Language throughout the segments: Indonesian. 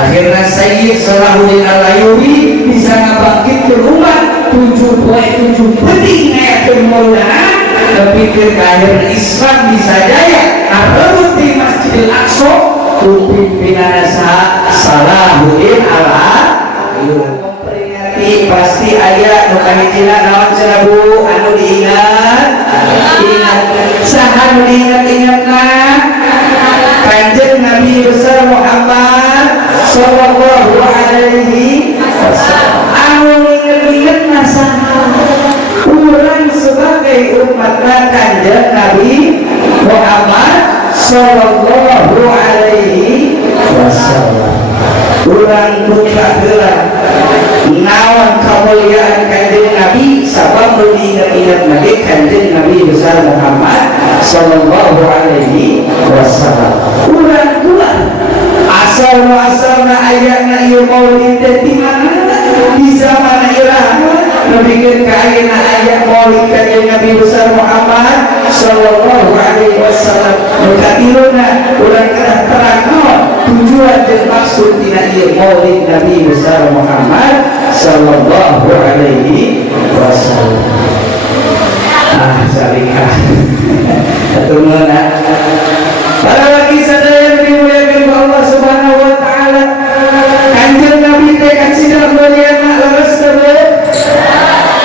Akhirnya Sayyid Salahuddin Al-Ayyubi bisa ngabangkitkeun umat 7.7 penting ngayakeun Maulana kepikir akhirnya Islam bisa jaya arebut di Masjidil Aqsa ku pimpinan Salahuddin Al-Ayyubi. Memperingati pasti aya nu kahijina naon cenah Bu anu diingat saha nu diingat-ingatna Kanjeng Nabi besar Muhammad sallallahu alaihi wasallam. Anu inget-inget nasaha urang sebagai umatna Kanjeng Nabi Muhammad sallallahu alaihi wasallam. Urang buka heula naon kamuliaan Kanjeng Nabi sabab nu diinget-inget lagi Kanjeng Nabi besar Muhammad sallallahu alaihi wasallam. Urang dua asal-asalna ayatna ieu maulid teh di mana di zaman irama nabikeun ka ayeuna ayat maulid Kanjeng Nabi besar Muhammad sallallahu alaihi wasallam. Nu katiluna urang kana terangno tujuan dan maksud tina ieu maulid Nabi besar Muhammad sallallahu alaihi wasallam. Salikah ketumuna para lagi sadaya yang dimuliakan Allah subhanahu wa ta'ala. Kanjeng Nabi teh kacida muliana leres teh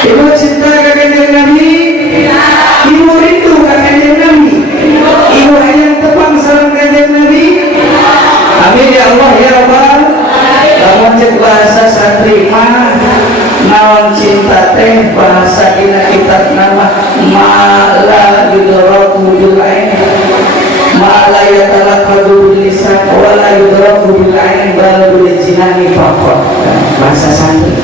ibu cinta ka Kanjeng Nabi, ibu rindu ka Kanjeng Nabi, ibu hayang tepang sareng Kanjeng Nabi. Amin ya Allah ya Rabbal. Lamun cek bahasa santri mah naon cinta teh bahasa dina kitab nama mala yudraku bil ain mala yatalaqadu bil lisan wala yudraku bil ain bal bil jinani faqat. Bahasa santri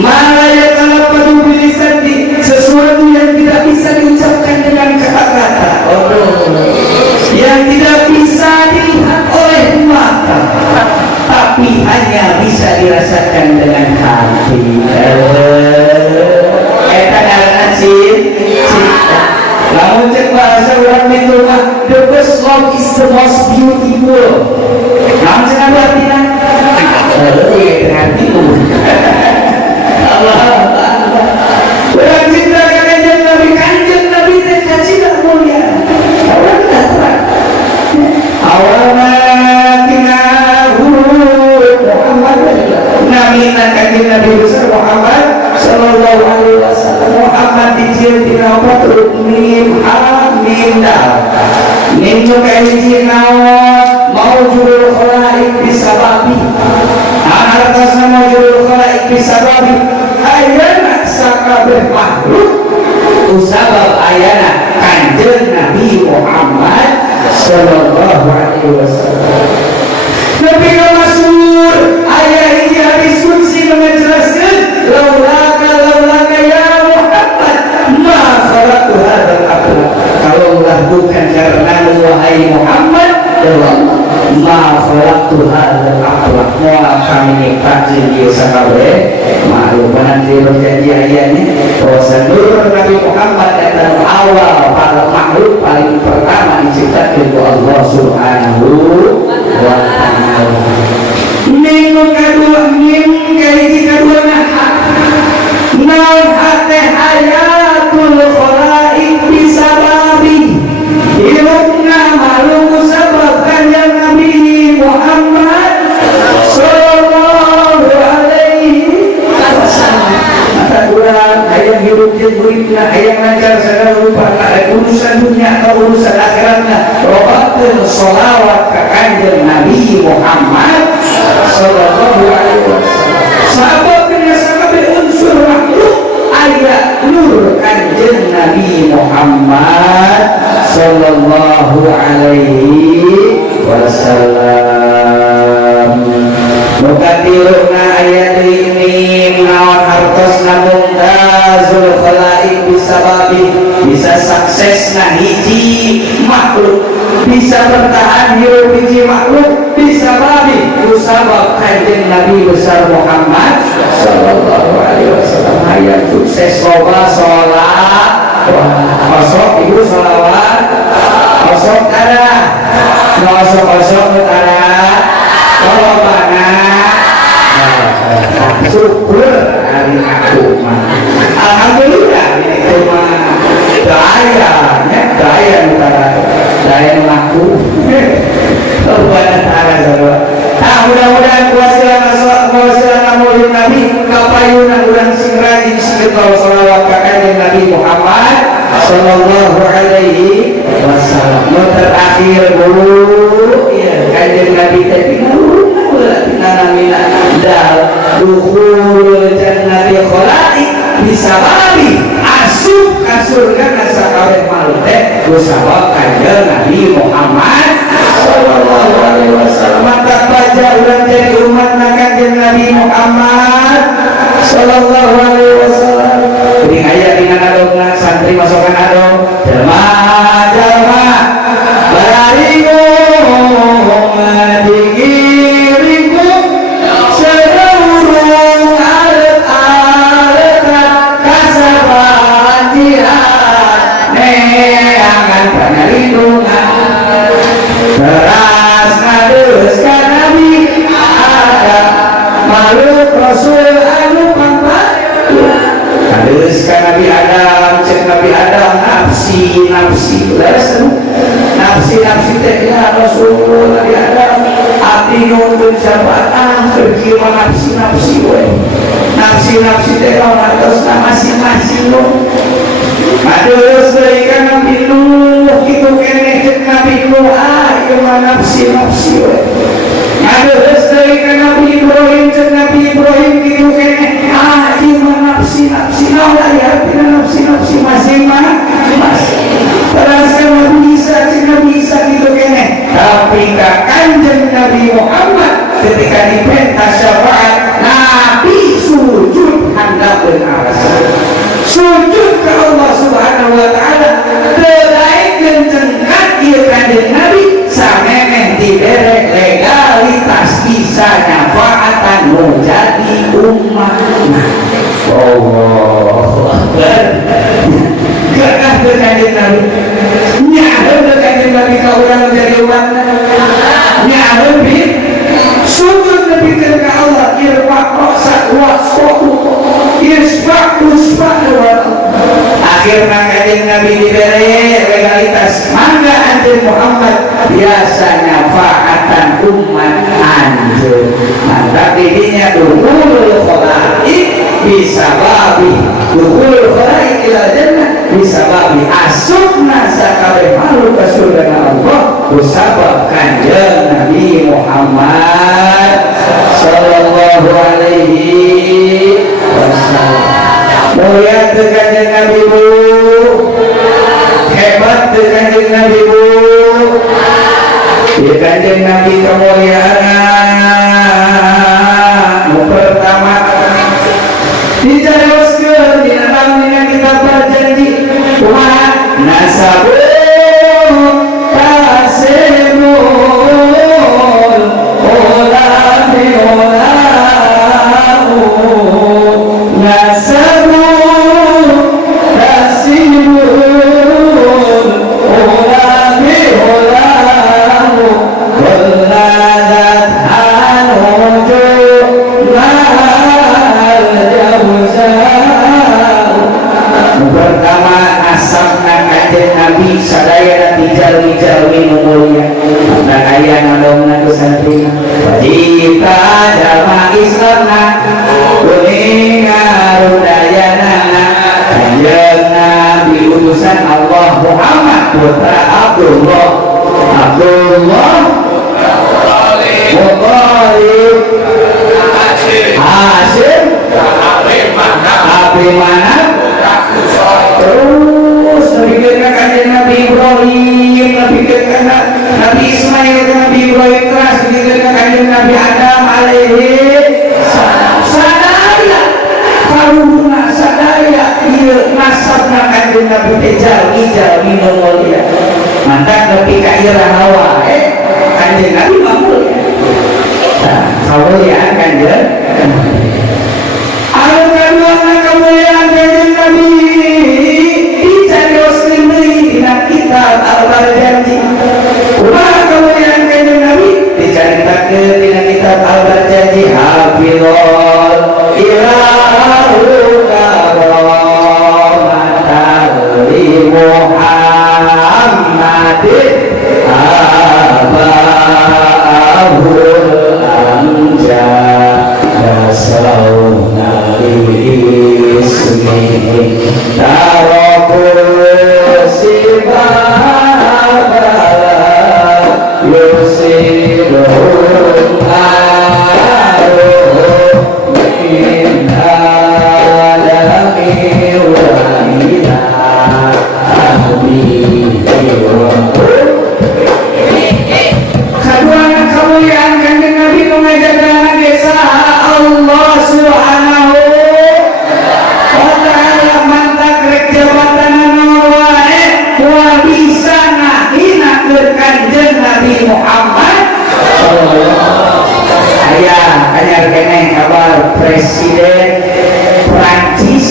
mala yatalaqadu bil lisan, sesuatu yang tidak bisa diucapkan dengan kata-kata, yang tidak bisa dilihat oleh mata tapi hanya bisa dirasakan dengan hati. Eta ngaranna cinta. Lamun cek bahasa urang itu mah the best love is the most beautiful. Namun cek anu artina? Hati Allah. Urang cinta ka Kanjeng Nabi, Kanjeng Nabi teh kacida mulia. Urang datang. Awalna Kanjeng Nabi besar Muhammad sallallahu alaihi wasallam. Muhammad dijieun tina opat mim hamim dal. Mim nu kahiji naon maujudul khalaik bisababi. Artosna maujudul khalaik bisababi ayana sakabeh makhluk usabab ayana Kanjeng Nabi Muhammad sallallahu alaihi wasallam. Nabi masyhur aya hiji hadis qudsi menjelaskan laulaka ya Muhammad ma khalaqtu hadzal aqla. Kalaulah bukan karena wahai Muhammad ma khalaqtu hadzal aqla. Moal kami tajin ieu sakabeh makhluk. Nanti berjanji ayatnya bahwa seluruh Nabi Muhammad adalah awal para makhluk paling pertama diciptakan oleh Allah Subhanahu wa ta'ala. Minggu kedua, minggu kedua naon hate hayatul khalaik bisababi hidupna makhluk sabab Kanjeng Nabi Muhammad sallallahu alaihi wasallam. Maka kurang hayang hidup jeung uripna hayang lancar segala rupa urusan dunia atau urusan akhiratna robakeun sholawat ka Kanjeng Nabi Muhammad sallallahu alaihi wasallam. Sababna sakabeh unsur makhluk aya nur Kanjeng Nabi Muhammad sallallahu alaihi wasallam. Mukatiluna ayat ini naon hartosna mumtazul khalaik bisababi, bisa suksesna hiji makhluk, bisa bertahan hidup hiji makhluk bisa babi kusabab Kanjeng Nabi besar Muhammad sallallahu alaihi wasallam. Hayat sukses loba sholat kosok ibu sholawat kosok kada kosok kada kalau mana syukur hari aku mah alhamdulillah ini cuma daya antara daya laku kebanyakan antara saudara. Nah mudah-mudahan kuasilan maulid Nabi kapayunan urang sing rajin singketul sholawat ka kanjeng Nabi Muhammad sallallahu alaihi wasallam. Yang terakhir dulu ya kanjeng Nabi tadi namina dal dukhul jannati khalaik bisababi asup ka surga nasakaweh malu teh kusabab kanjeng Nabi Muhammad sallallahu alaihi wasallam. Mata baca urang jadi umat kanjeng Nabi Muhammad sallallahu alaihi wasallam. Jadi aya dina adongna santri masukan adong jelema bararingu madingiriku seluruh alet-aletan kasaban jihad neangan panalindungan teras ngadeus ka Nabi ada makhluk Rasul anu pangkat ngadeus ka Nabi Adam cek Nabi Adam nafsi leres nafsi teh ya Rasul Nabi Adam abdi nuntun jabatan berkira nafsi we nafsi teh atas masing-masing lo ngadeus deui ka Nabi Nuh kitu keneh cek Nabi Nuh ieu mah nafsi we ngadeus deui ka Nabi Ibrahim cek Nabi Ibrahim kitu keneh ieu mah nafsi naon aya artina nafsi masing-masing terasa Nabi Isa gitu kene tapi ka kanjeng Nabi Muhammad ketika diperintah syafaat Nabi sujud handapkeun arasa sujud ke Allah Subhanahu wa taala delaikeun cengat ieu kanjeng Nabi samemeh dibere legalitas bisa nyafaatan nu jadi umatna. Allahu Akbar. Gakah kanjeng Nabi nyaheun kanjeng Nabi ka urang menjadi umatna nyaheun bi sujud nepikeun ka Allah irfa ra'sak wasqu isfa akhirna kanjeng Nabi dibere legalitas mangga anjeun Muhammad biasa nyafaatan umat anjeun mantap didinya duhul khalaik bisababi duhul khalaik ila jannah bisababi asupna sakabeh makhluk ka surga Allah kusabab kanjeng Nabi Muhammad sallallahu alaihi wasallam. Mulia teu kanjeng Nabi bu hebat teu kanjeng Nabi bu ieu kanjeng Nabi kamuliaan nu pertama dijaroskeun di dalam kitab perjanji kumaha nasabu kasemul ulami ulamu nasabu kasemul ulami ulamu walladat hanuju pertama asapna kanjeng Nabi sadaya dijalmi mulia dan aya ngadongna ku santri wajibka jalma Islamna kuning ngarudayana kanjeng Nabi utusan Allah Muhammad putra Abdullah Muthalib Hasyim Abimana terus nabikeun kanjeng Nabi Ibrahim nabikeun Nabi Ismail Nabi Ibrahim terus nabikeun kanjeng Nabi Adam alaihi salam sadaya karuna sadaya ieu nasabna kanjeng Nabi teh jalmi nu mulia mantap nepi ka iraha wae kanjeng Nabi mah mulia kamuliaan kanjeng anu kaduana kamuliaan kanjeng Nabi dicarios deui dina kitab Al-Barjanji kumaha kamuliaan kanjeng Nabi dicaritakeun dina kitab Al-Barjanji hafizul Adit Abahul Anja Dasauna Ismi Tarokul Sibabala Yusirul Aruh Min Alami Wa'ila Kedua kemuliaan kanjeng Nabi mengajarkan desa Allah Subhanahu wa ta'ala mantak rek jabatan wae wa bisa ngahina ke kanjeng Nabi Muhammad ayah anyar kene kabar Presiden Prancis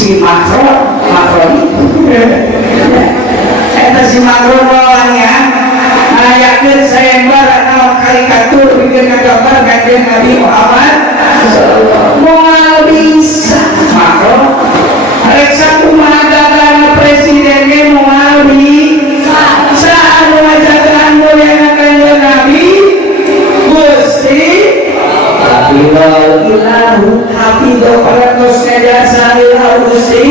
si Macron eta si Macron bawahnya ayakeun sayembar atau karikatur bikin gambar kanjeng Nabi Muhammad moal bisa Macron rek sakumaha dagana presidennya moal bisa saanu ngajagaan mulyana kanjeng Nabi Gusti Hafidhul Ilahu Hafidhul Paratos Ngajasa Ilahu Gusti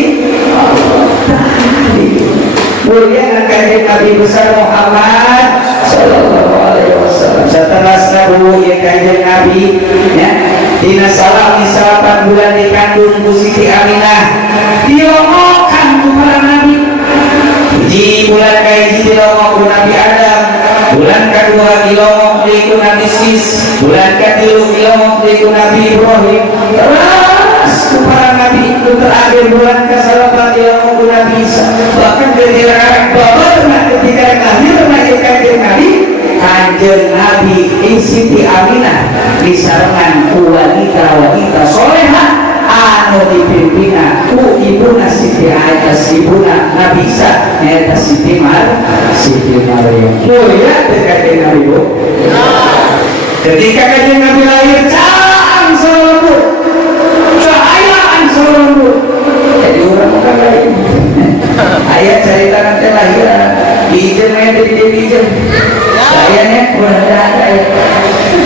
mulia kanjeng Nabi besar Muhammad sallallahu alaihi wasallam setelah sabu ya kanjeng Nabi ya dina salam 8 bulan dikandung ku Siti Aminah dilongokan ku para nabi hiji bulan kahiji dilongok ku Nabi Adam bulan kedua dilongok ku Nabi Sis bulan ketilu dilongok ku Nabi Ibrahim terus ku para nabi itu terakhir bulan ke-8 dilongok ku Nabi Isa bahkan ketika lahir kanjeng Nabi kanjeng Nabi Siti Aminah disarengan ku wanita solehah anu dipimpina ku ibuna Siti Aisyah ibuna Nabi Isa nyaeta Siti Maryam mulia kanjeng Nabi bu ketika kanjeng Nabi lahir cahang selembut cahayaan selembut jadi orang bukan lain ayat cerita nanti lahiran diijem diijem sayangnya kurang ada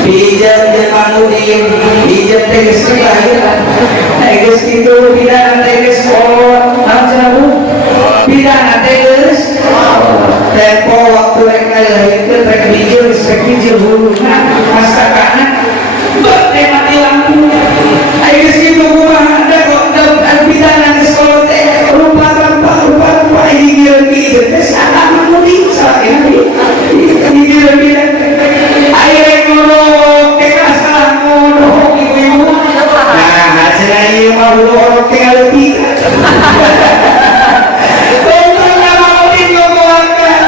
diijem jemanu diijem teges lahiran teges itu pidana teges macam pidana teges tempo waktu mereka lahirkan mereka diijem diijem hulunya masakana bertema di lampu teges itu rumah ada kok pidana di sekolah rupa ini diijem salah mengundi salah ini diijem air ngorok teka salah ngorok ibu-ibu nah hasilnya ini mau ngorok tinggal lebih tolongnya mau ngomongkan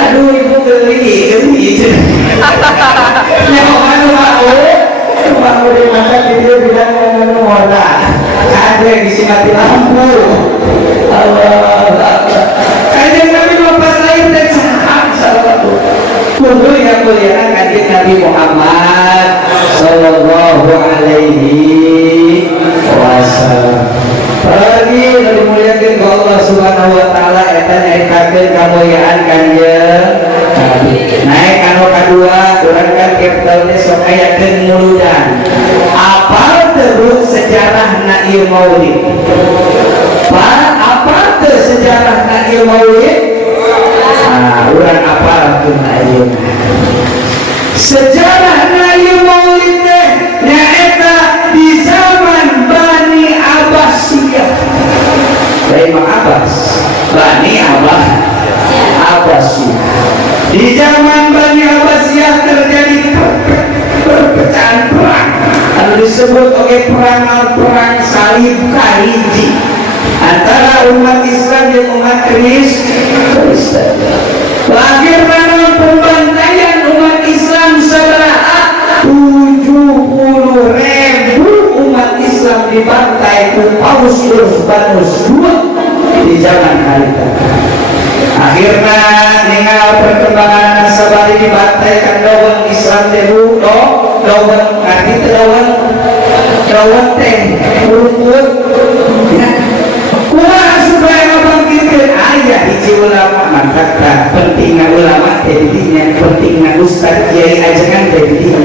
aduh ibu geli nyaman mau dimakan dia bilang ngomong ada yang isi mati lampu Allah kanjeng Nabi pas lahir dan sahab salawatu mulia kanjeng Nabi Muhammad sallallahu alaihi wasallam pergi dimuliakan ke Allah subhanahu wa ta'ala eta nyaitakeun kamuliaan kanjeng Nabi naik anu kadua urang kan kepteunya sok ayakeun muludan apal teu sejarah na ieu maulid apa teu sejarah na ieu maulid urang apal teu na ieu sejarah na ieu maulid teh nyaeta di zaman Bani Abbasiyah Bani Abbasiyah di zaman Bani Abbasiyah terjadi perpecahan perang disebut oleh perang salib kahiji antara umat Islam dan umat Kristen lahir dalam pembantaian umat Islam sabaraha 70.000 umat Islam dibantai ke Paus Urbanus II di zaman harita akhirnya dengan perkembangan sabari dibantai kan dawan Islam dulu dawan nanti dawan teh urut ya kumaha supaya ngabangkitkeun aya ngaji ulama mantap pentingnya ulama tadinya pentingnya ustaz kiai ajangan tadinya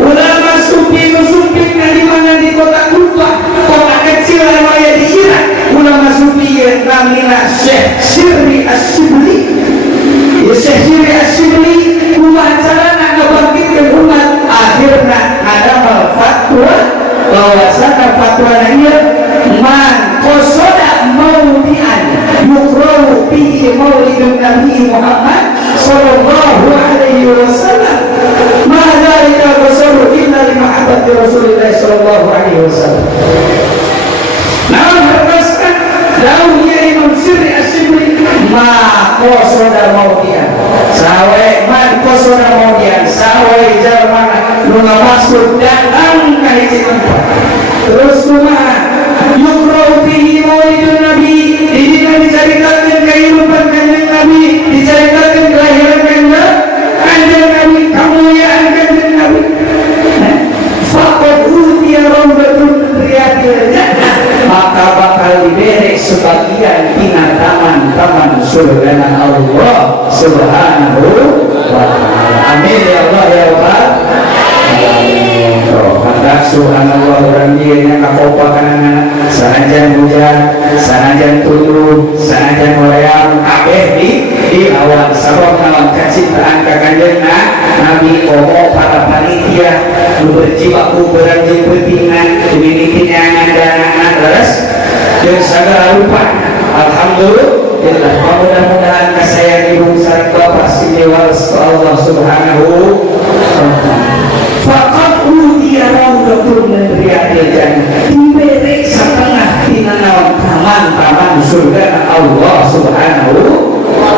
ulama sufi di mana di kota Kufa kota kecil namanya di Irak ulama sufi yang namanya Syekh Syirri Asyibli ya Syekh Syirri Asyibli acara nak ngebangkitkan umat akhirnya ada fatwa bahwasanya fatwa ini man qasoda maudian yukrahu fihi maulidun Nabi Muhammad sallallahu alaihi wasallam ma dzalika qasaru illa li mahabbati Rasulillah sallallahu alaihi wasallam. Namun berkaskan daunnya Imam Syirri Asyibli ma qasoda maudian sawe man qasoda maudian sawe zaman nuna maksud datang ka hiji tempat terus kumaha yukrahu fihi maulidun Nabi diceritakan kehidupan kanjeng Nabi diceritakan kelahiran kanjeng Nabi kemuliaan kanjeng Nabi faqad utiya rawdatun riyadil jannah maka bakal diberi sebagian tina taman-taman surga Allah subhanahu wa ta'ala. Amin ya Allah ya Rabbal maka subhanallah orang dia yang kakopakan sanajan hujan sanajan turun sanajan moream kabeh di awal sabab nawan kecintaan ka kanjeng Nabi komo para panitia berjibaku beranjing pentingan dimilikinya anak-anak terus yang segala rupa alhamdulillah mudah-mudahan kasayang ibu sareng bapak sinewas Allah subhanahu wa ta'ala. Faqad utiya rawdatun min riyadil jannah diberi setengah tina naon taman-taman surga Allah subhanahu wa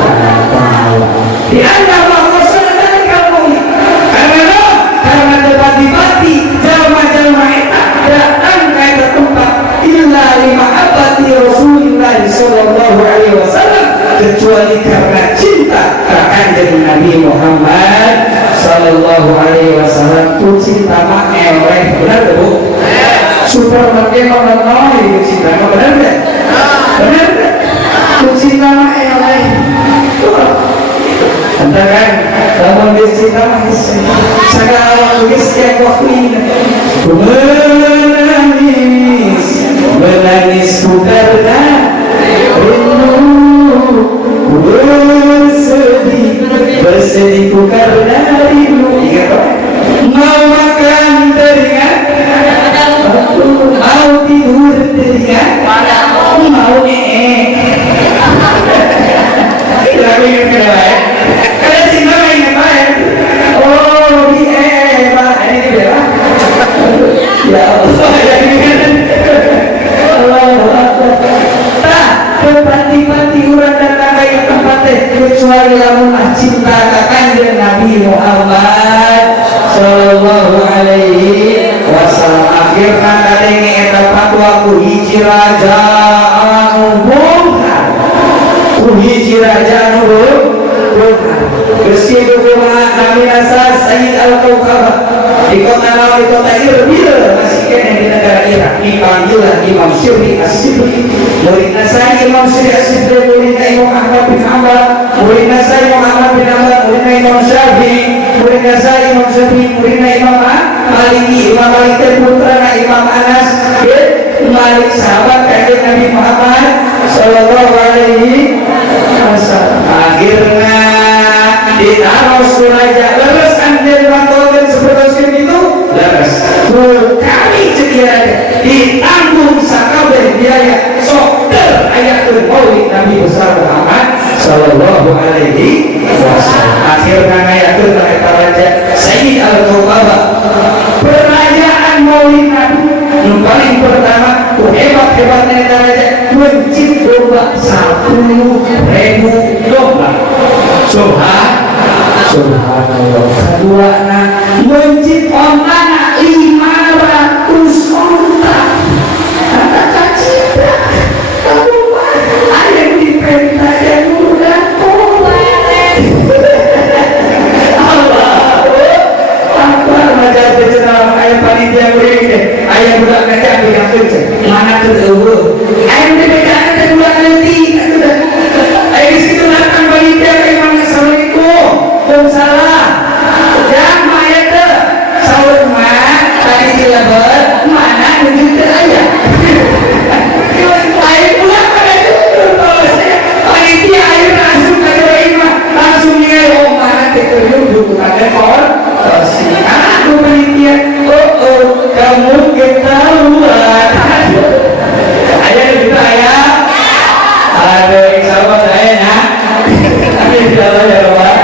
ta'ala. Di antara maksudna dari kamu karena debati-bati jalma-jalma eta datang ka tempat illa li mahabbati Rasulillah sallallahu alaihi wasallam kecuali karena cinta ka kanjeng Nabi Muhammad sallallahu alaihi wasallam. Tu cinta mah eleh benar tak bu? Super makin orang itu cinta mah benar tak? Benar tak? Tu cinta mah eleh. Entah kan? Kalau dia cinta mah segala tulis yang waktu ini menangis ku karena rindu bersedih ku karena rindu mau makan teringat mau tidur teringat mau lagu yang kedua ya kalian cinta main apa ya oh Pak ini dia ya Allah ya Allah pati-pati urang datang ke tempat kecuali lamun cinta ka kanjeng Nabi Muhammad sallallahu alaihi wasallam. Akhirna kadenge eta fatwa ku hiji raja anu bongkar ku hiji raja anu bongkar geus kitu kumaha Nabi Nasar Sayyid Al-Kaukabah di kota lawan di kota Irbil masih kene di negara Irak dipanggil Imam Syirri Asyibli murid Nasai Imam Syirri Asyibli murid Imam Ahmad bin Hanbal murid Nasai Imam Ahmad bin Hanbal murid Imam Syafi'i murid Nasai Imam Syafi'i murid Imam Maliki Imam Malik putra Imam Anas bin Malik sahabat kanjeng Nabi Muhammad sallallahu alaihi wasallam. Akhirnya ditaruh raja leres anjir mantaukan seperti itu leres kami cekirannya ditanggung sakabeh biaya sokter ayatul maulid Nabi besar Muhammad sallallahu alaihi wasallam. Akhirnya ayatul raja Sayyid Al-Kaukabah perayaan maulid Nabi yang paling pertama hebat-hebatnya raja mencit domba 10.000 domba subhanallah. Kedua mencit omana 500 onta kata kacita kamu ada yang diperintah dan mudah Allah apa majar berjenama ayam panitia murid ayam budak ngajak yang kerja mana tuh ayam dibedakan dan budak nanti ayam jabat mana menuju ayah air pula pada jujur kalau saya panitia air langsung ke imam langsung nilai oh mana tekerjun dulu ada kor aku panitia kamu ketahuan ayah juga ayah ada insya Allah saya ya insya Allah ya Allah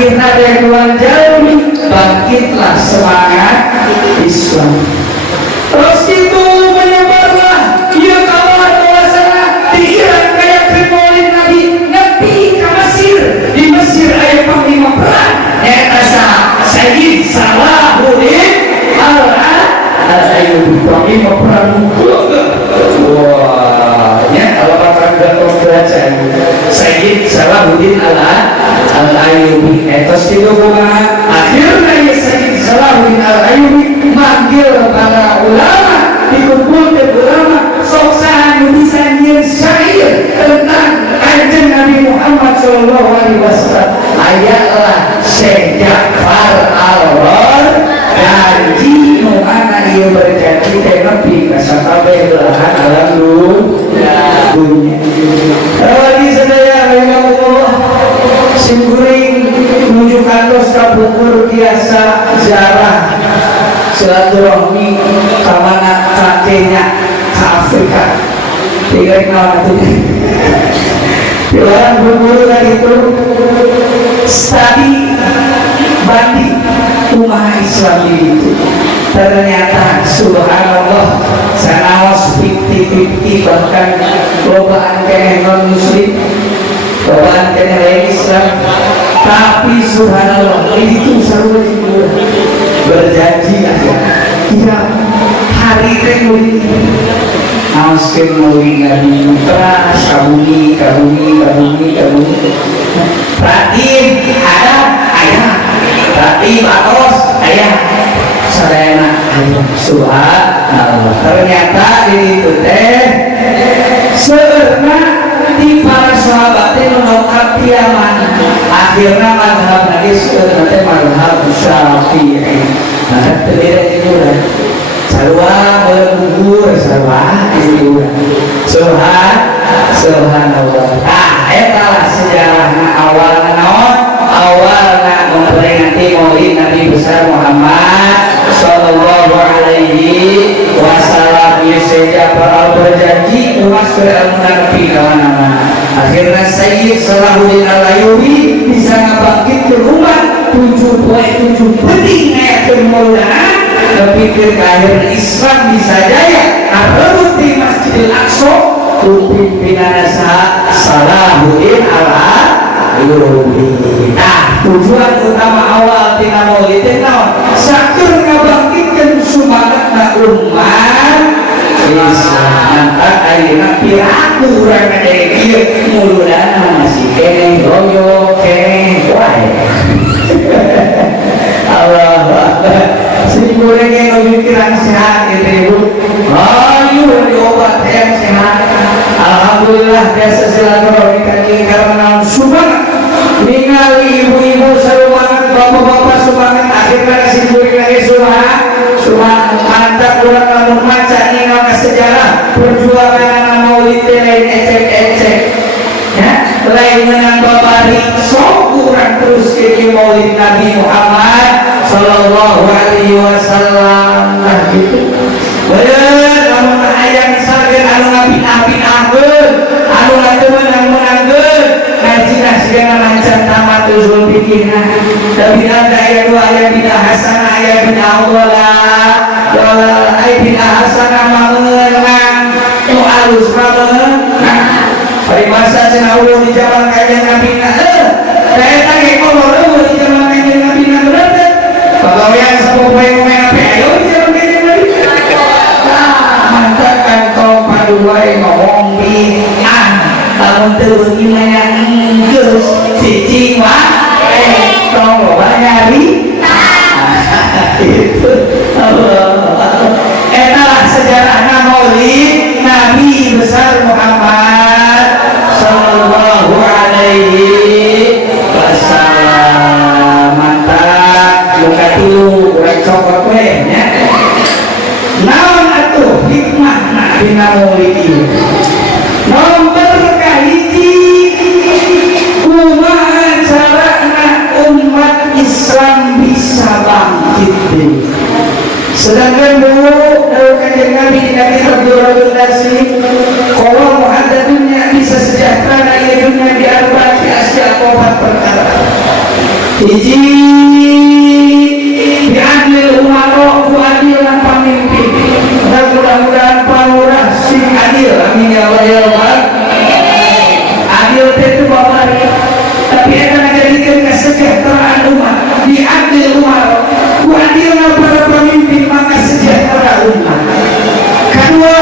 akhirnya Ridwan Jalmi bangkitlah semangat Islam. Terus itu menyebarlah ia kawan bahwasana di Iran kayak Tripoli Nabi nepi ke Mesir. Di Mesir aya panglima perang eta Sayyid Salahuddin Al-Ayyubi panglima perang. Wah, ya kalau pakai Gatot Kaca Sayyid Salahuddin Al-Ayyubi etos itu bunga akhirnya ya Sayyid Salahuddin Al-Ayyubi manggil para ulama dikumpulkan ulama soksahan bisa nyiar syair tentang kanjeng Nabi Muhammad SAW ayatlah Syekh Ja'far janji mana ia berjanji tenepi kasatabe belahan alam dunia lagi sedaya Allah simkuring menuju kantos kabukur biasa ziarah silaturahmi kamana kakeknya ke Afrika tiga kawan itu dilarang berburu tadi itu studi bandi umat Islam itu ternyata subhanallah sanawas 50-50 bahkan lobaan kene non muslim lobaan kene lain Islam tapi subhanallah itu seru berjanji tidak hari ini Ausken muli Nabi Putra kabumi Pratim ada ayah Pratim atos ayah sadayana ayah subhanallah ternyata itu teh seurna di para sahabat itu menolak kiamat akhirnya mazhab Nabi seurna teh mazhab Syafi'i nah terlihat itu lah sarwa bergugur sarwa itu subhanallah etalah sejarahna awalna naon awalna memperingati maulid Nabi besar Muhammad sallallahu alaihi wasallam sejak para berjanji umas beramuna kawan-kawan akhirnya Sayyid Salahuddin Al-Ayyubi bisa ngabangkitkeun umat 7.7 penting ngayakeun maulana berpikir kahir Islam bisa jaya arut di Masjidil Aqsa pimpinan Salahuddin Al-Ayyubi. Nah tujuan utama awal tina maulid teh naon sakeun ngabangkitkeun sumangatna umat Islam mantap ayeuna piraku urang ngade kieu muludana masih keneh loyo keneh wae Allah goreng yang pikiran sehat gitu ibu ayo diobat yang sehat alhamdulillah biasa silaturahmi kaki karena subangat ningali ibu-ibu serumangan bapak-bapak subangat akhirnya kesimpulan lagi subangat mantap kurang namun maca nina ke sejarah perjuangan anak maulid lain ecek-ecek ya lain menang babari sok kurang terus ke maulid Nabi Muhammad sallallahu alaihi wasallam nah gitu bener namun ayam misalkan anu ngapin-apin anu menang-menangkeun ngaji segala macam tamat usul pikirna tapi ada aya dua aya bidah hasanah aya bidah Allah aya bidah hasanah mangeunang nu alus mangeunang bari masa cenah ulun di zaman kanjeng Nabi eta ge kolor di zaman kanjeng Nabi berarti pegawaian sepupu-pupu apa ayo jangan kayak gini mantap kantong paduai ngomong tahun terus gimana geus cicing wah tong loba nyari itu etalah sejarahna maulid dina maulid ieu. Nomor kahiji kumaha carana umat Islam bisa bangkit deui. Sedangkan dulu kanjeng Nabi di kitab Durrul Nasi qawam muhaddatsunya bisa sejahtera ieu dunya di arba'ati asya qobat perkara. Hiji diadil umaro ku adil lan pamimpin. Dan mudah-mudahan palurah sing adil amin ya Allah ya Rabbal. Adil itu babari tapi akan menjadikan kesejahteraan umat. Diadil umaro ku adil lan para pemimpin maka sejahtera umat. Kedua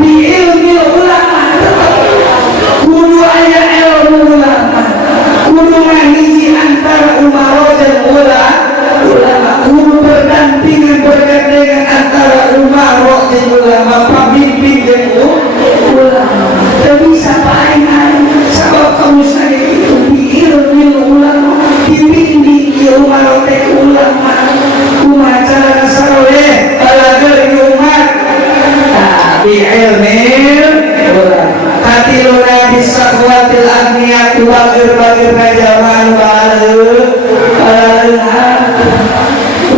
biilmi ulama kudu aya ilmu ulama kudu ngahiji antara umaro dan ulama kudu bergandengan antara umaro dan ulama pemimpin dan ulama. Tak bisa paling sebab kamu saya itu biilmi ulama dibimbing umaro dan ulama kumacara sarwe balagar umat biilmi ulama katiluna bisaqwatil agniya bagir-bagir zaman baru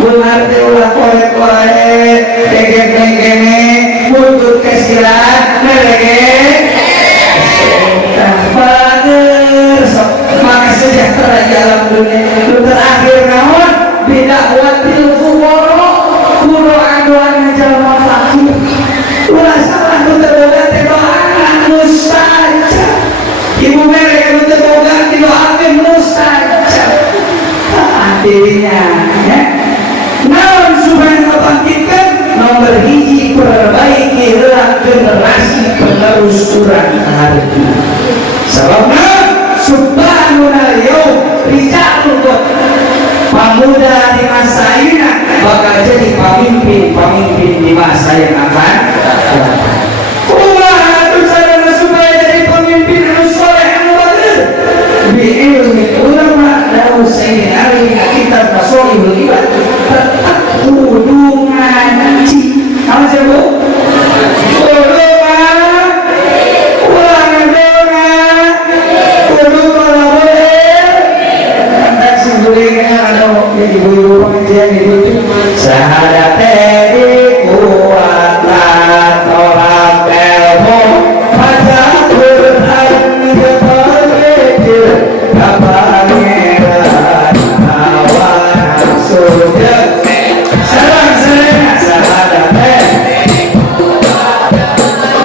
benar ulah korek-korek kege-kege muntut kesilat merege bagir maka sejahtera dalam dunia. Terakhir naon bidakwatil fuqara kudu aduan jalma fakir ulah salah nu teu boga teh doa mustajab. Ibu mereka nu teu boga didoakeun mustajab dirinya ya. Naon supaya membangkitkan nomor hiji perbaiki heula generasi penerus urang hareup. Sababna subhanallah yaum rijalun pemuda di masa ini bakal jadi pemimpin di masa yang akan datang. Kumaha cara supaya jadi pemimpin anu saleh anu bagus? Biilmi ulama dawu sayyidina Ali kitab Rasulul Ibad tetap kudu ngaji. Apa sih Bu? Ibu-ibu pengajian itu sahadatnya kuatan orang ilmu baca Quran berpikir pangeran awan sujud sareng-sareng sahadatnya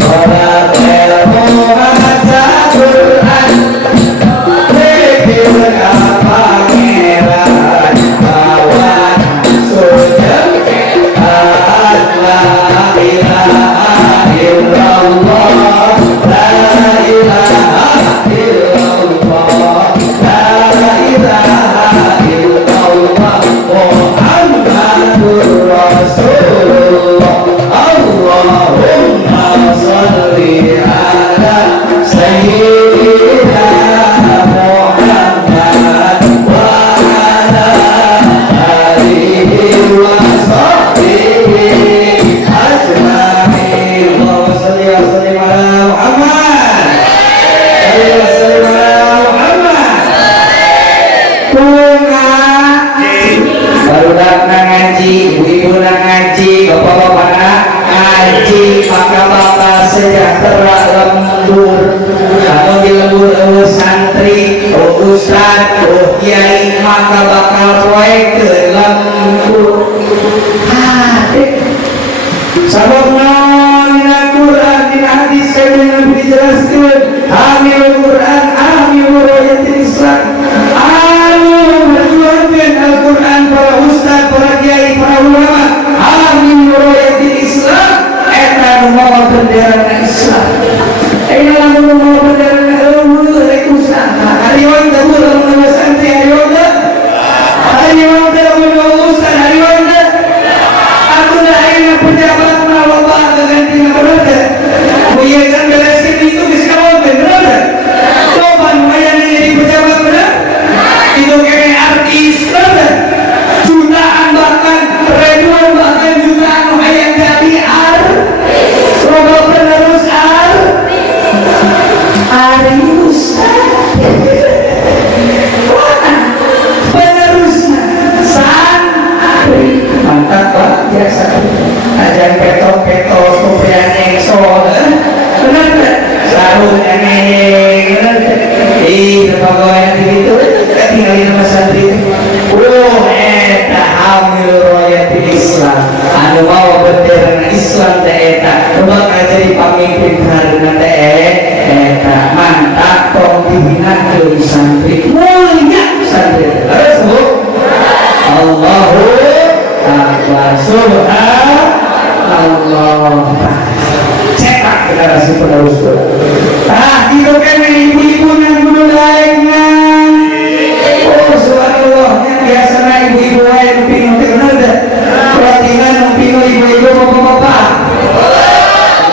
orang ilmu baca Quran berpikir pangeran ibu-ibu ngaji, bapak-bapak ngaji, maka bakal sejahtera lembur. Kalau di lembur santri, ustad, kiai, maka bakal proyek ke lembur. Sabab naon dina Quran dina hadis yang dijelaskan, amil Quran, amil royatil Islam. Al-Quran para ustaz, para kiai, para ulama, amin royatil Islam, eta nu mawa bendera Islam. Eta nu mawa bendera rek ustaz. Hariwan teh mun santri hariwan teh. Hariwan teh mun ustaz hariwan teh. Aku dah ayeuna pejabat mah loba ganti ngabeul teh. Buya can bereskeun itu geus kawan teh bener teh. Coba nu aya jadi pejabat bener. Itu kayak artis bener. Jutaan bahkan ribuan bahkan jutaan hayang jadi artis. pamimpin karena eta mantap tong dihina deui santri mulia santri terus Bu Allahu akbar subhanallah cetak generasi penerus itu kan ibu-ibu yang kudu lainnya oh subhanallah yang biasanya ibu-ibu yang pingu bener dah pelatihan yang pingu ibu-ibu bapak-bapak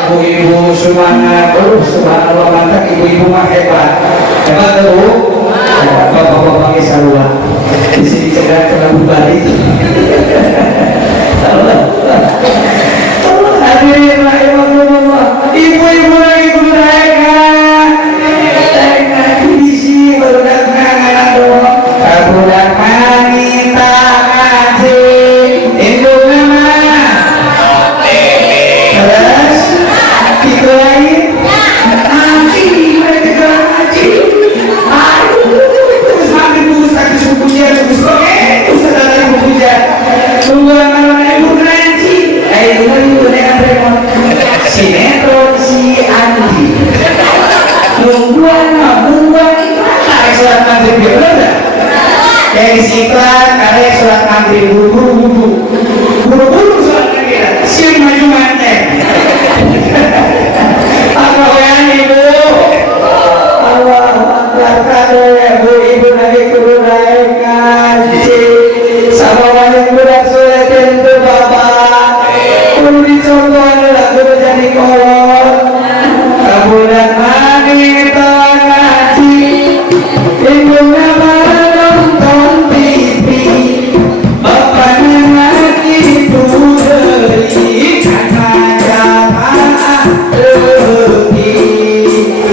ibu-ibu semangat subhanallah mantap ibu-ibu mah hebat tuh bapak-bapak salulah di sini cegah kena balik Allah hadirin rahimakumullah ibu-ibu lagi kudakan kondisi baru datang anak doa budak wanita ngaji induk nama terus itu lagi ngaji mereka ngaji terus makin bungkus tapi suku pujian bungkus oke terus ada lagi pujian tunggu anak ibu ngaji ibu dengan remot sinetron si Andi nungguan karek surat maghrib dia bener gak? yang isi iklan karek surat maghrib buru-buru surat maghrib siap maju manteng apa yang ibu Allah akbar ibu lagi kudurai ngaji sama wanita budak sudah tentu bapak kudu dicontoh adalah kudu jadi kolor budak wanita ngaji ibu nama nonton TV bapaknya lagi beri karena jamaah rugi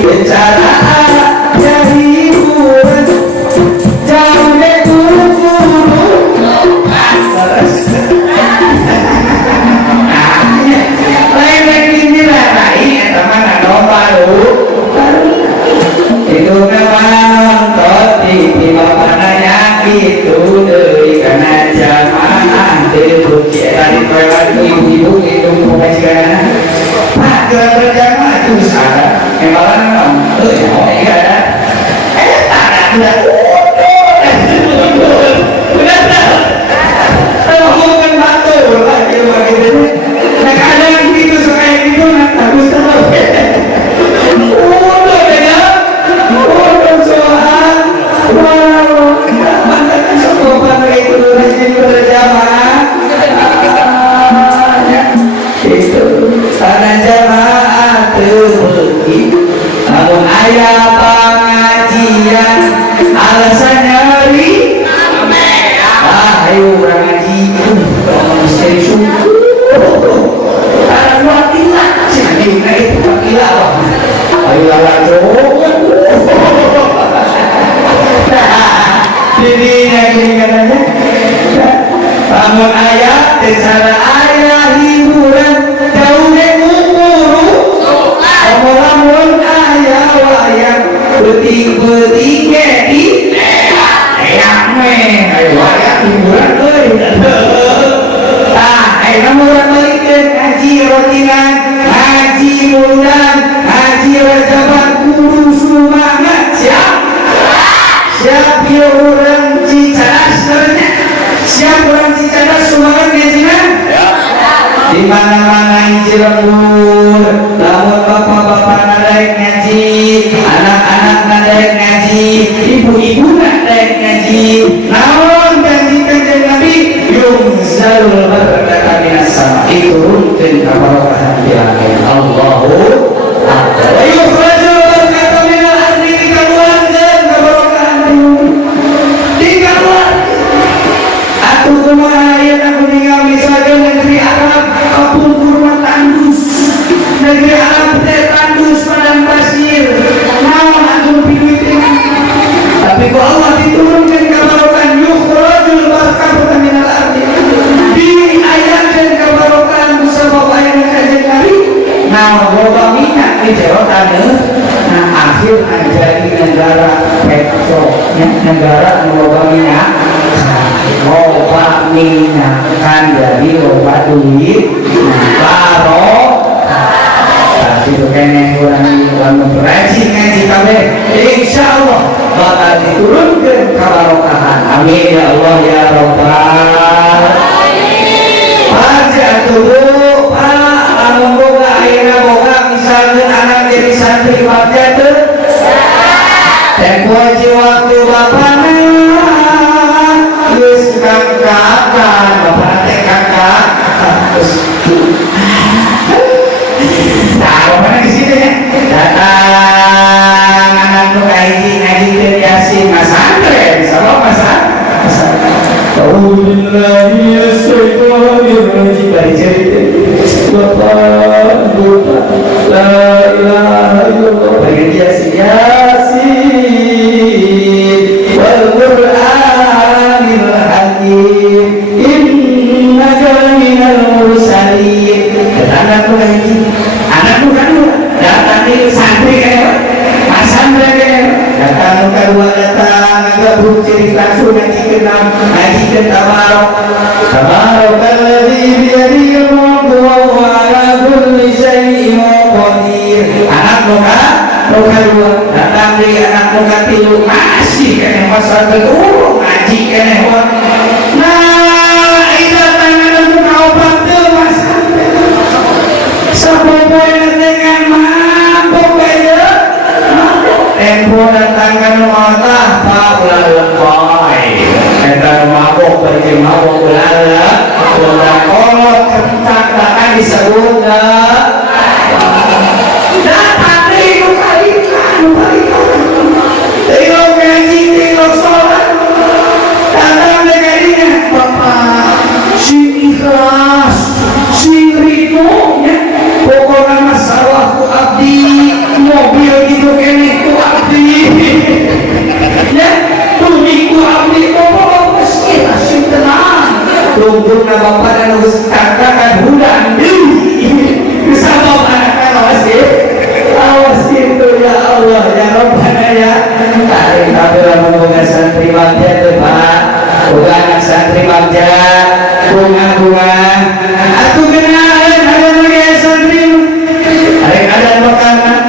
bicara aja hiburan jauh deh guru-guru lain-lain ini lah teman baru itu memang TV bapak nanya itu dari karena jamaah dibuki tadi lewat ibu-ibu itu bukan sekarang pak jual berjamaah itu salah memang iya tak ada ngomongkan batu lagi nah kadang gitu suka yang gitu bagus terus udah beda udah soal wow mantan sopan itu rajin berjamaah itu karena jamaah terbagi namun ayah pengajian alasannya ri ayo orang ngaji mesti syukur karena wakillah jadi naik wakillah ayo lalu dirinya gini katanya bangun ayah secara ayah hiburan jauh ngumuru omong-omong ayah wayang betik-betik di yang ayo wayang hiburan ayo namun orang balikin ngaji rotinan ngaji bulan ngaji rajaban guru semangat siap ya orang Cicadas namanya siap orang Cicadas semangat ngajinya di mana-mana hiji lembur namun bapak-bapak nadaik ngaji anak-anak nadaik ngaji ibu-ibu nadaik ngaji namun janjikan Nabi yungzalul barakah minas sama turunkan keberkahan di langit Allahu akbar yukhrajul barakah minal ardi dikeluarkan keberkahan dikeluarkan atuh kumaha aya aku tinggal misalkan negeri Arab kapung kurma tandus negeri Arab teh tandus padang pasir naon atuh pinuting tapi ku Allah diturunkan keberkahan yukhrajul barakah minal ardi diayatkan keberkahan sebab ayat kajian Nabi naon loba minyak di Jawa Tengah nah akhir jadi negara petrolnya negara loba minyak loba minyak kan jadi loba duit baro tapi kabeh insyaallah bakal diturunkeun kabarokahan. Amin ya Allah ya rabbal alamin. Atuh Pak, lamun boga ayeuna boga misalkeun anak jadi santri bagja teu tempo waktu bapana geus kakak bapak teh kakak tahu mana di sini ya datang anak nu ngaji teu yasin mas santren insyaallah mas Alhamdulillahi asyaitonirrajim dari cerita Bapak La ilaha illallah bagi yasin wal Qur'anil hakim innaka minal mursalin. Anakku lagi anakku kan datang di santri kayak mas santri kayak datang kedua datang agak cerita sudah dikenal ngaji tabarok tabarokalladzi biyadihil mulku wa huwa ala kulli syai'in qadir. Anak muka kedua datang di anak muka tilu masih kena masalah ngaji kena nah itu tangan untuk obat tuh mas sepupunya dengan mabuk aja tempo datangkan mata paulah lembai kita mabuk pergi mabuk lala udah kolot kentak bahkan disebut datang itu kali tengok ngaji tengok sholat datang dengan dia bapak si ikhlas si ridho pokoknya masalah ku abdi mobil gitu kene ku abdi ya tuni ku abdi pokoknya meski masih tenang tunggu na bapak dan harus katakan bulan kesabab anak awas itu ya Allah ya Rabbana ya tarik kabel membuka santri bagja tuh Pak buka anak santri bagja bunga aku kenal ada mulia santri ada makanan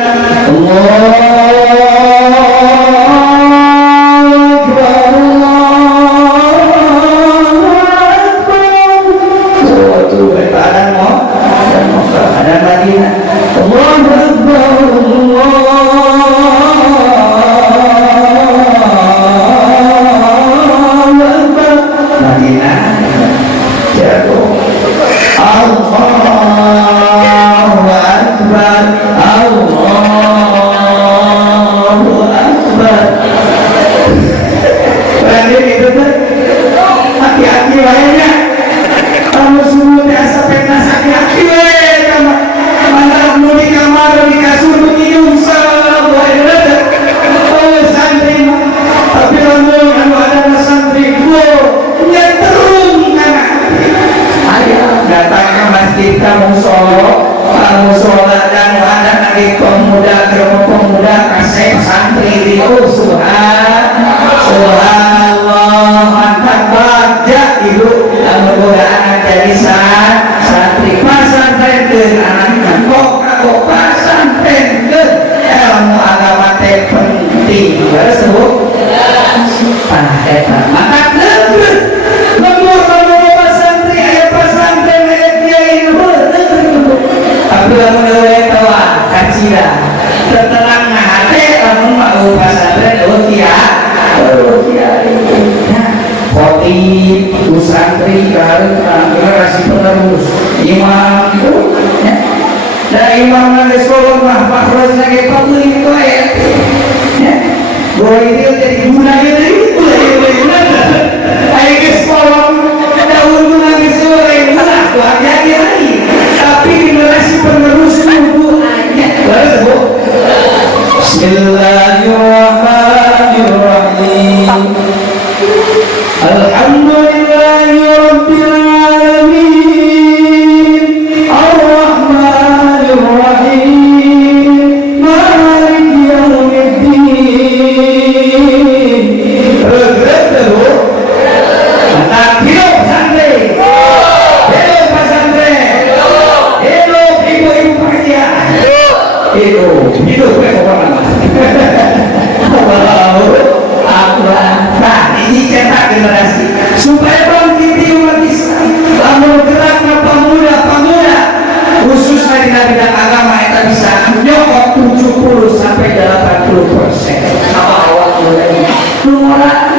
di bidang agama itu bisa nyokot 70 sampai 80%. Sama awal mulai lumora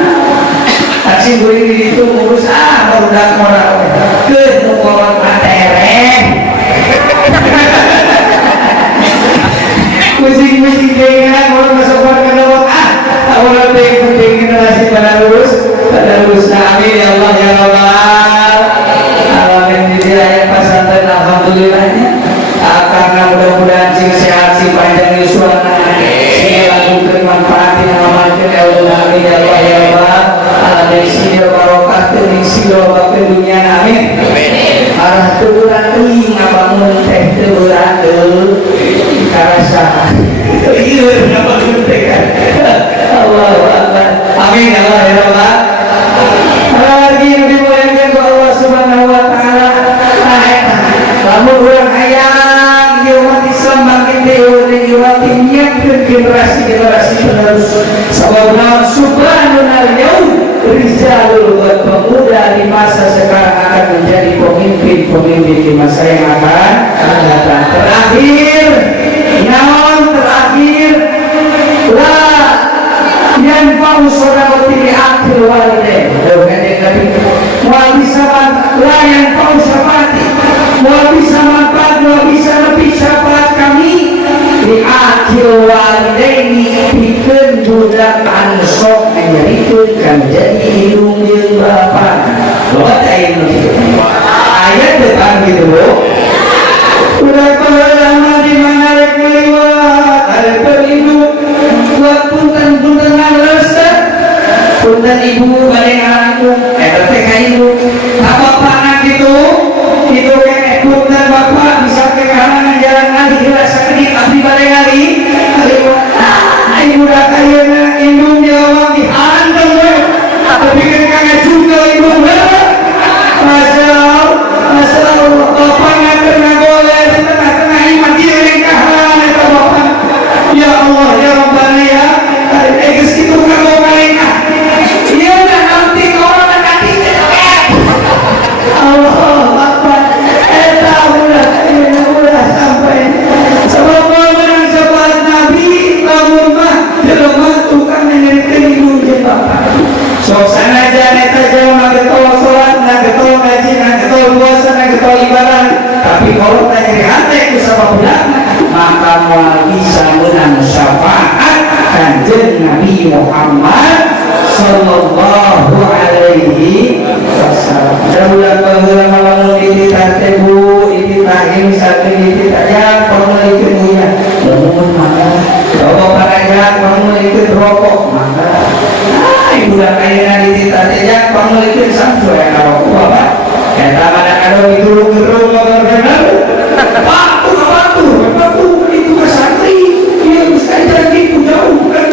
kasih gue itu ngurus barudak moral ke nukolot materi pusing-pusing dengan mau masuk ke dalam awal penting generasi penerus amin ya Allah ya Rabbal alamin. Jadi ayat pesantren alhamdulillahnya karena mudah-mudahan sing sehat sing panjang yuswana sing lakukan manfaatin amalkan ya Allah amin ya Allah ya Rabbal alamin. Sini barokah teuing sido ke dunia amin. Arah teueuran teuing ngabangun teh teueuran teu karasa ieu ngabangun teh Allahu akbar amin ya Allah ya Rabbal. Lagi yang dimuliakan oleh Allah Subhanahu wa taala. Lamun urang hayang umat Islam bangkit deui umat nyiapkeun generasi-generasi penerus. Sababna subhanal yaum rijalul buat pemuda di masa sekarang akan menjadi pemimpin di masa yang akan datang. Terakhir lah yang mau saudara pilih akhir walidain mau bisa layan kau syafati mau bisa manfaat mau bisa lebih syafaat kami di akhir walidaini bikin budak ansok menjadikan kan jadi hidung yang bapak buat ayat depan gitu udah lama di mana lewat ada perlindung buat punten ngalesat punten ibu balik anakku TK ibu apa anak gitu kayak punten bapak bisa ke kanan jalan lagi dirasa kedip abdi balik lagi ibu udah kaya indung jawab dihantam tapi kan juga ibu Masya Allah bapak nggak boleh di tengah-tengah iman dia lengkahan itu bapak ya Allah ya Rabbana ya eges itu nggak mau mereka iya udah nanti orang akan Allah Akbar udah sampai sebab menang sebab Nabi namun mah jelema tukang menyeritkan ibu je bapak suasana aja neta jelema getol sholat na getol ngaji na getol puasa na getol ibadah tapi kalau tanya hati ku sabab ulama maka moal bisa menang syafaat kanjeng Nabi Muhammad sallallahu alaihi wasallam. Daulah baheula malamun dititah teh Bu, dititah ini satu dititah ya pamulikeun ieu. Lamun maka bawa paraja pamulikeun rokok maka ibu da kayeuna dititah teh ya pamulikeun samsue rokok Bapak. Eta mana anu ditulung-tulung bener-bener. Waktu itu ke santri dia bisa jadi jauh kan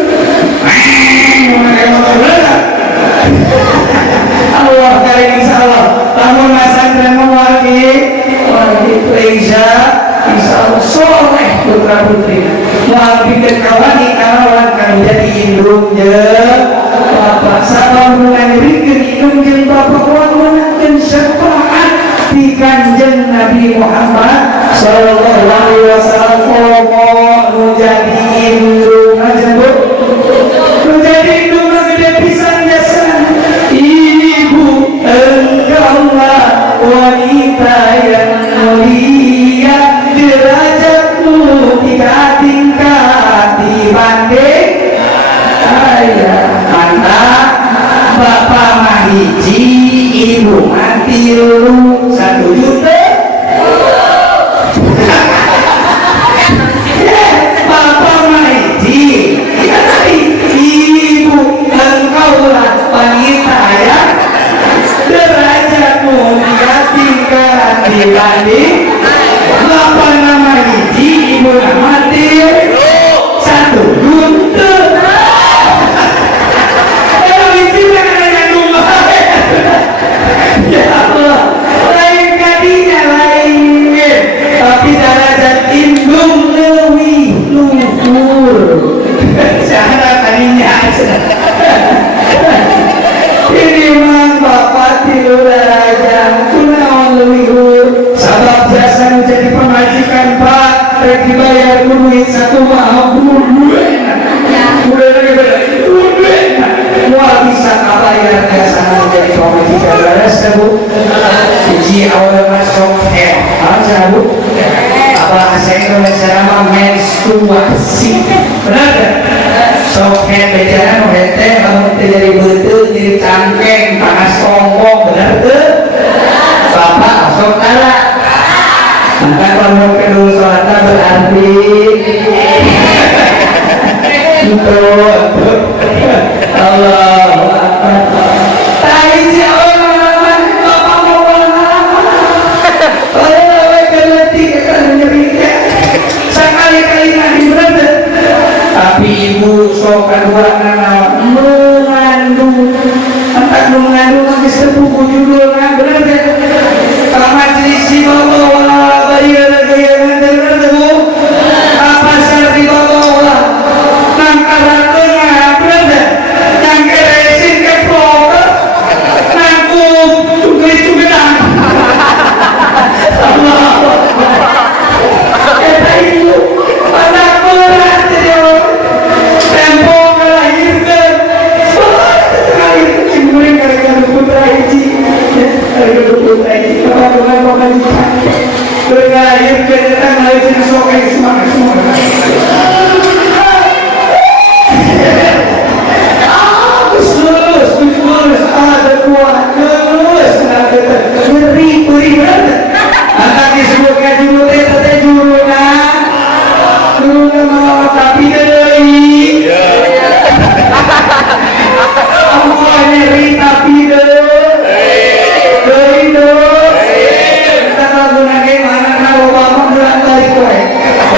Allah kali insyaallah namun pesantren mewaki Indonesia insyaallah soleh putra putri mau bikin kawan kan jadi indung je bapak sabar menganjurkan indung je bapak menangkan syafaat di kanjeng Nabi Muhammad sallallahu alaihi wasallam nu jadi indung menjadi indung gede pisan jasa ibu engkaulah wanita yang mulia derajatmu 3 tingkat dibanding ayah anak bapak mahiji ibu mati lu 1 juta rek dibayar duit satu mah duit mual bisa kabayar sana jadi komisi beres Bu hiji awal masuk aja Bu apa bahasa Indonesia nama menstruasi benar gak? Sok bedanya no hete kamu jadi betul jadi cangkeng panas sombong benar tuh bapak sok kalah maka kamu kedua sholatnya berarti itu Allah tadi si orang bapak mau sekali-kali nanti berada tapi ibu sok kedua mengandung entah mengandung nanti sepupu judulnya berada kalau majelis si bawa bayar gaya nanti berada Bu apa serti bawa nangkara tengah berada nangkara esin ke proker nangkum cukai-cukai Allah ibu pada berat tempo melahirkan terakhir kemudian gara-gara putra hiji gara-gara putra hiji apa-apa melahirkan datang melahirkan sokai semangat lulus ada kuat lulus ngeri berat antara disebutkan juru tete juruna mau tapi dari Allah nyeri tapi dari kita menggunakan mana kalau bapak bulan balik kowe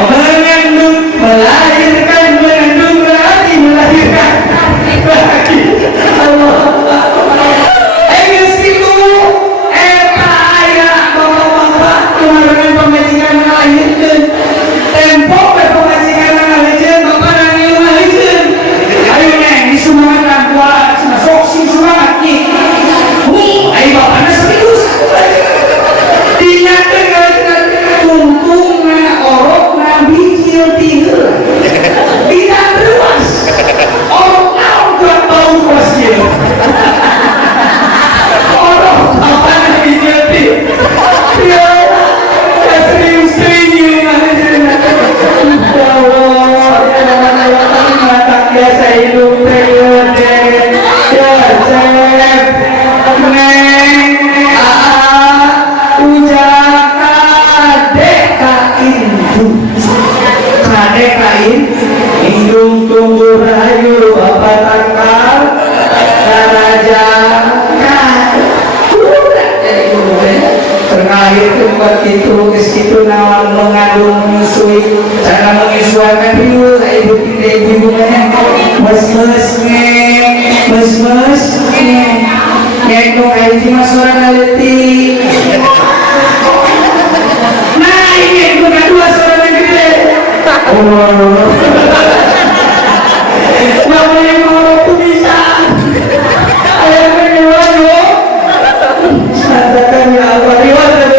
mengandung melahirkan mengandung berarti melahirkan lagi Allah kemarin pemajikan melahirkan tempo pemajikan melahirkan bapak nangis melahirkan ayo neng disemangatkan kuat sok si semangat nih ayo bapaknya serius dinyatakan tungtungnya oroknya bicil tinggal tidak luas oroknya gak tahu kosnya orok bapaknya bicil tinggal biasa hidup indung tunggu rayu bapak tangkal raja terakhir tempat itu ke situ nawar mengandung menyusui cara menyesuaikan ibu ibu tidak ibunya mes ngek no kayak cuma suara naleti nah ini ibu kedua suara gede namanya mau tuh bisa ayah menyewa katakan ya Allah riwayat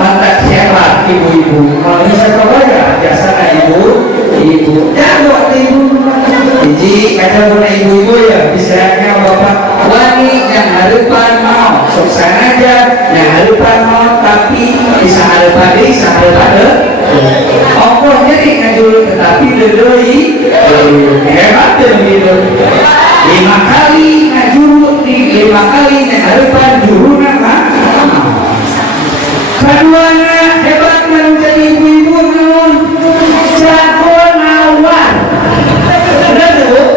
anak siapa ibu-ibu kalau bisa kebayar biasanya ibu jago ibu jadi kata pun ibu-ibu ya istilahnya bapak wani yang harapan mau sukses aja yang harapan mau tapi bisa harapan Allah jadi ngajul tetapi dedoi hebat gitu 5 kali ngajul 5 kali yang harapan juru nama keduanya hebat menjadi ibu-ibu namun jago nawar benar tuh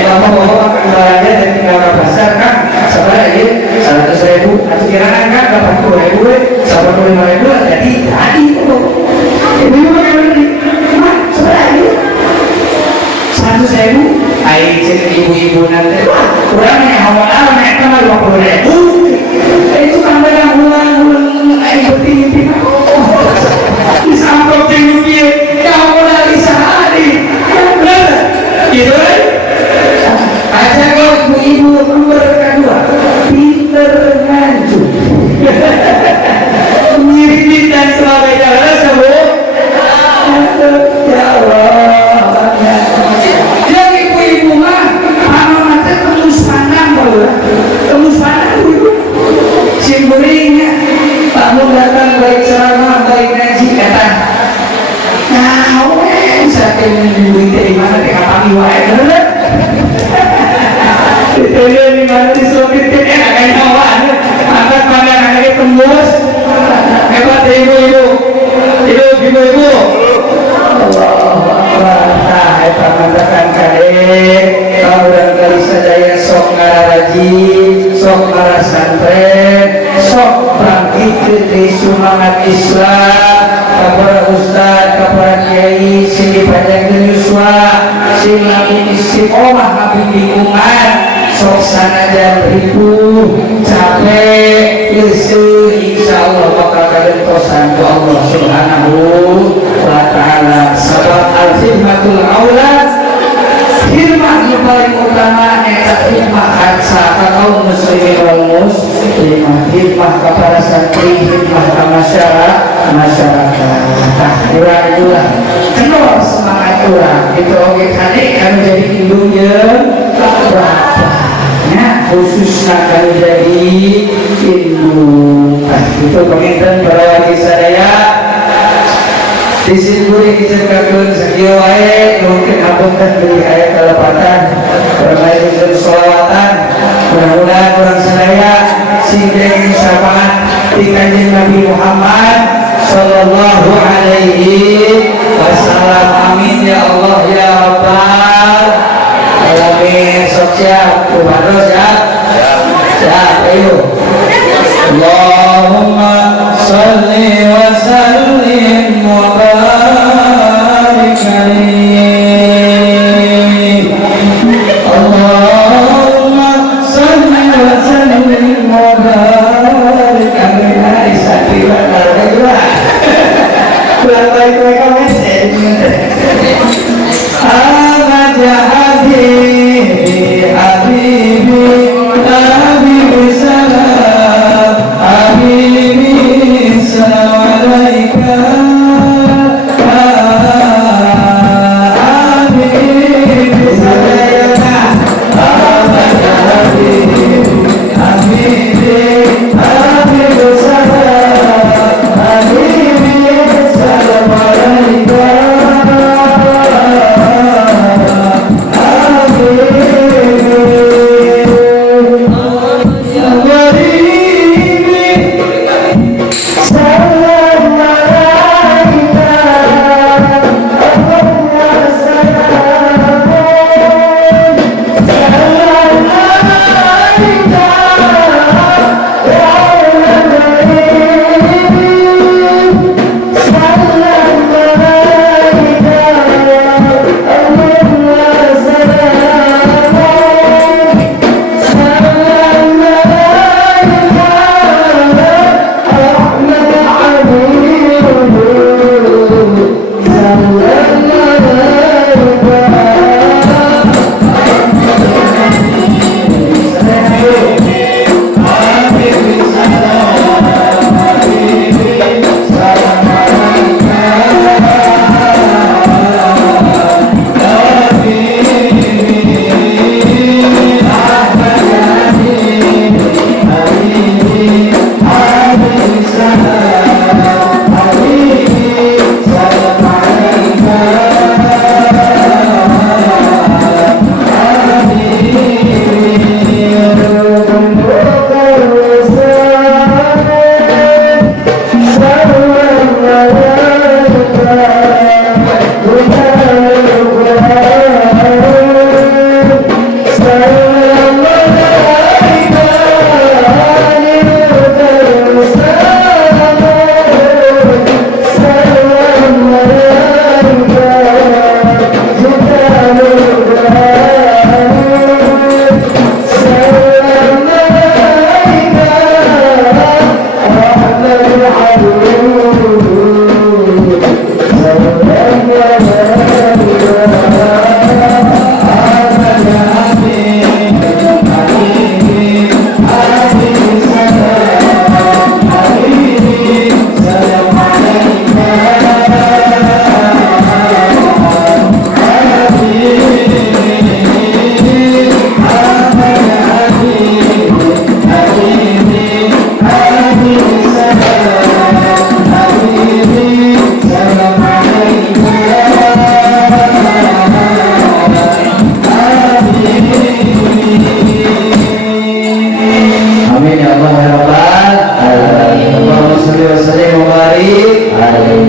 bapak-bapak kendalanya dan tinggal pasar kan sebenarnya 100.000 atau kira-kira kan 80.000 85.000 jadi ibu-ibu bagaimana sebenarnya 100.000 ayo ibu-ibu nanti kurangnya awal-awal naik kan 50.000 itu kan yang mulai duit di mana teh kapan wae bener. Ditanya di mana di sopir teh agak nyawaan. Angkat pandang anaknya tembus. Hebat ibu-ibu. Ibu-ibu. Allahu Akbar. Nah, eta mandakan kadek. Barangkali sadaya sok ngaraji, sok ngarasantren, sok bangkit ke semangat Islam. Kepada ustaz, kepada kiai, sing dipanjangkeun yuswa, sing lamun istiqomah ngabdi lingkungan, sok sanajan ripuh, capek, leuseuh, insyaallah bakal kagentosan ku Allah Subhanahu wa taala. Sabab al-khidmatul aulad, khidmah yang paling utama adalah khidmah haksa kaum muslimin wal muslimah, khidmah kepada santri, khidmah ke masyarakat. Nah, itulah kenal semangat urang itu oke kali kan jadi indung jeung berapa khususnya kan jadi indung. Nah, itu komentar para wali sadaya disinggung diceritakan sekian wae mungkin apunten beri ayat kelepatan bermain dengan sholawatan. Mudah-mudahan orang sadaya sindeng syafaat di kanjeng Nabi Muhammad sallallahu alaihi wasallam. Amin ya Allah ya Rabbal alamin. Sok siap kumaha siap siap ayo. Allahumma shalli wa sallim wa barik alaihi. Allahumma shalli wa sallim wa barik alaihi. Satira kala berapa itu komen Ahmad ya Habibi Habibi Habibi salam Habibi salam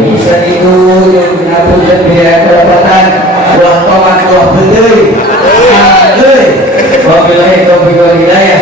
bisa itu yang ngapunten biaya kedapatan wah tomat wah bedeuy. Wabillahi taufiq wal hidayah.